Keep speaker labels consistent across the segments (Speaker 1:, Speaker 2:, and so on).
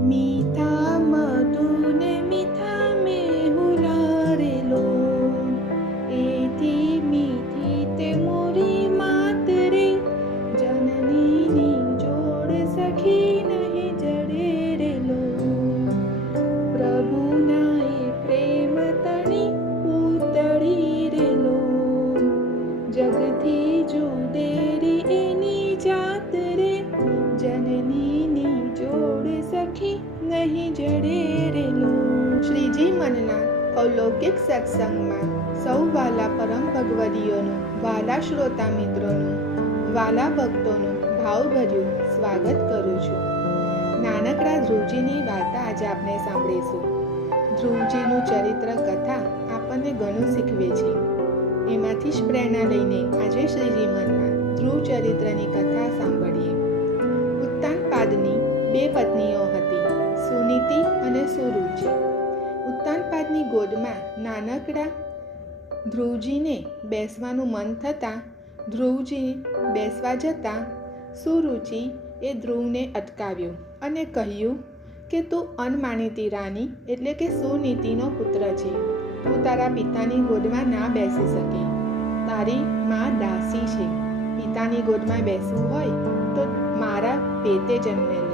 Speaker 1: मिथा मधुन मिथा જનનીની જોડ સખી, નહીં જડે રે લો શ્રીજી મનના અલૌકિક સત્સંગમાં સૌ વાલા પરમ ભગવદીઓનું વાલા શ્રોતા મિત્રોનું વાલા ભક્તોનું ભાવભર્યું સ્વાગત કરું છું. નાનકડા ધ્રુવજીની વાર્તા આજે આપણે સાંભળીશું. ધ્રુવજીનું ચરિત્ર કથા આપણને ઘણું શીખવે છે. એમાંથી જ પ્રેરણા લઈને આજે શ્રીજી મનમાં ધ્રુવ ચરિત્રની કથા સાંભળીએ. બે પત્નીઓ હતી, સુનીતિ અને સુરુચિ. ઉત્તાનપાદની ગોદમાં નાનકડા ધ્રુવજીને બેસવાનું મન થતાં ધ્રુવજી બેસવા જતાં સુરુચિ એ ધ્રુવને અટકાવ્યો અને કહ્યું કે, તું અનમાનીતી રાની એટલે કે સુનીતિનો પુત્ર છે. તું તારા પિતાની ગોદમાં ના બેસી શકે. તારી માં દાસી છે. પિતાની ગોદમાં બેસવું હોય તો મારા પેતે જન્મે લે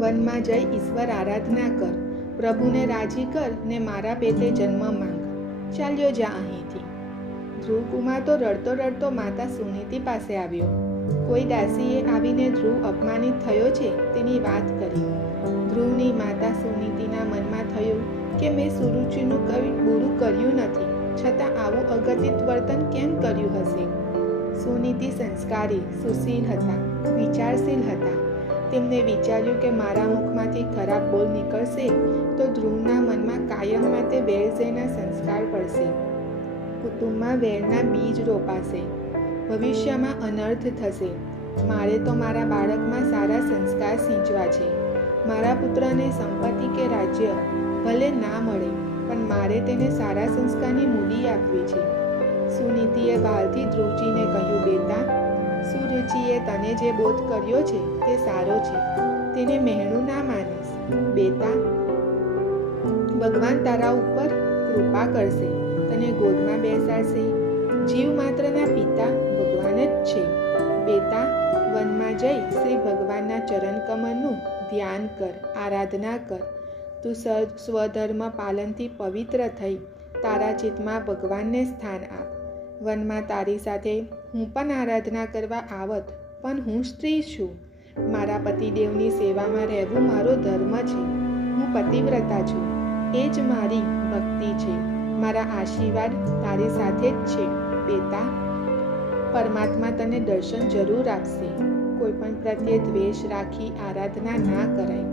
Speaker 1: વનમાં જઈ ઈશ્વર આરાધના કર. પ્રભુને રાજી કર ને મારા પેટે જન્મ માંગ. ચાલ્યો જા અહીંથી. ધ્રુવકુમાર તો રડતો રડતો માતા સુનીતિ પાસે આવ્યો. કોઈ દાસીએ આવીને ધ્રુવ અપમાનિત થયો છે તેની વાત કરી. ધ્રુવની માતા સુનીતિના મનમાં થયું કે મેં સુરુચિનું કઈ બુરું કર્યું નથી. છતાં આવું અગતિત વર્તન કેમ કર્યું હશે? સુનીતિ સંસ્કારી, સુશીલ હતા, વિચારશીલ હતા. તેમને વિચાર્યું કે મારા મુખમાંથી ખરાબ બોલ નીકળશે, તો ધ્રુવના મનમાં કાયમ માટે વેરઝેના સંસ્કાર પડશે. કુટુંબમાં વેરના બીજ રોપાશે. ભવિષ્યમાં અનર્થ થશે. મારે તો મારા બાળકમાં સારા સંસ્કાર સિંચવા છે. મારા પુત્રને સંપત્તિ કે રાજ્ય ભલે ના મળે, પણ મારે તેને સારા સંસ્કારની મૂડી આપવી છે. સુનીતિએ બહારથી ધ્રુવજીને કહ્યું, બેટા સુરુચિએ તને જે બોધ કર્યો છે તે સારો છે. તેને મહેણું ના માનીશ. બેટા, ભગવાન તારા ઉપર કૃપા કરશે તને ગોદમાં બેસાડશે. જીવ માત્રના પિતા ભગવાન જ છે. બેટા, વનમાં જઈ શ્રી ભગવાનના ચરણ કમળનું ધ્યાન કર, આરાધના કર. તું સ્વધર્મ પાલનથી પવિત્ર થઈ. તારા ચિત્તમાં ભગવાનને સ્થાન આપ. વનમાં તારી સાથે હું પણ આરાધના કરવા આવત, પણ હું સ્ત્રી છું. મારા પતિદેવની સેવામાં રહેવું મારો ધર્મ છે. હું પતિવ્રતા છું. એ જ મારી ભક્તિ છે. મારા આશીર્વાદ તારી સાથે જ છે બેટા પરમાત્મા તને દર્શન જરૂર આપશે. કોઈ પણ પ્રત્યે દ્વેષ રાખી આરાધના ના કરાય.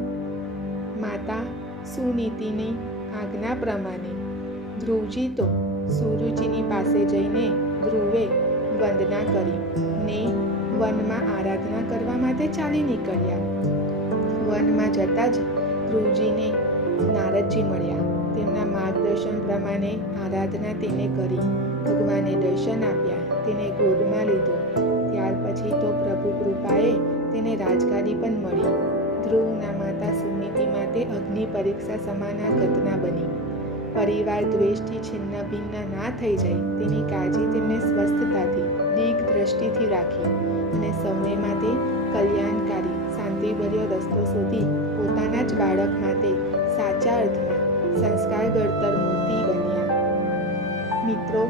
Speaker 1: માતા, સુનીતિની આજ્ઞા પ્રમાણે. ધ્રુવજી તો સુરુજીની પાસે જઈને ધ્રુવે વંદના કરી ને વનમાં આરાધના કરવા માટે ચાલી નીકળ્યા. વનમાં જતાં જ ધ્રુવજીને નારદજી મળ્યા. તેમના માર્ગદર્શન પ્રમાણે આરાધના તેને કરી, ભગવાને દર્શન આપ્યા, તેને ગોદમાં લીધો. ત્યાર પછી તો પ્રભુ કૃપાએ તેને રાજગાદી પણ મળી. ધ્રુવના માતા સુનીતિ માટે અગ્નિ પરીક્ષા સમાના ઘટના બની. પરિવાર દ્વેષથી છિન્ન ભિન્ન ના થઈ જાય, તેની કાળજી તેમને સ્વસ્થતાથી દીગ દ્રષ્ટિથી રાખી અને સૌને માટે કલ્યાણકારી, શાંતિભર્યો રસ્તો શોધી પોતાના જ બાળક માટે સાચા અર્થમાં સંસ્કાર ઘડતર મૂર્તિ બન્યા. મિત્રો,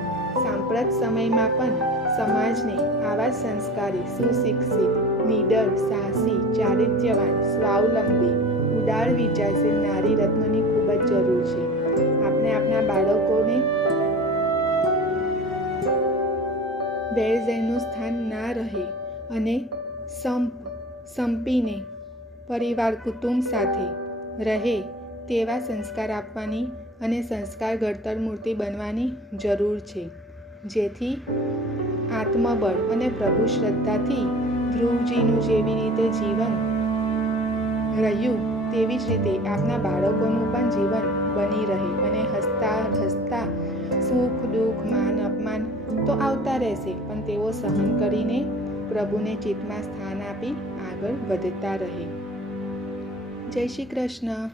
Speaker 1: સાંપ્રત સમયમાં પણ સમાજને આવા સંસ્કારી, સુશિક્ષિત, નિડર, સાહસી, ચારિત્ર્યવાન, સ્વાવલંબી, ઉદાર વિચારશીલ નારી રત્નોની ખૂબ જ જરૂર છે. આપણે આપણા બાળકોને વેરઝેરનું સ્થાન ના રહે અને સંપ, સંપીને પરિવાર, કુટુંબ સાથે રહે તેવા સંસ્કાર આપવાની અને સંસ્કાર ઘડતર મૂર્તિ બનવાની જરૂર છે, જેથી આત્મબળ અને પ્રભુ શ્રદ્ધાથી ધ્રુવજીનું જેવી રીતે જીવન રહ્યું તેવી જ રીતે આપના બાળકોનું પણ જીવન બની રહે અને હસતા હસતા સુખ, દુઃખ, માન, અપમાન તો આવતા રહેશે, પણ તેઓ સહન કરીને પ્રભુને ચિત્તમાં સ્થાન આપી આગળ વધતા રહે. જય શ્રી કૃષ્ણ.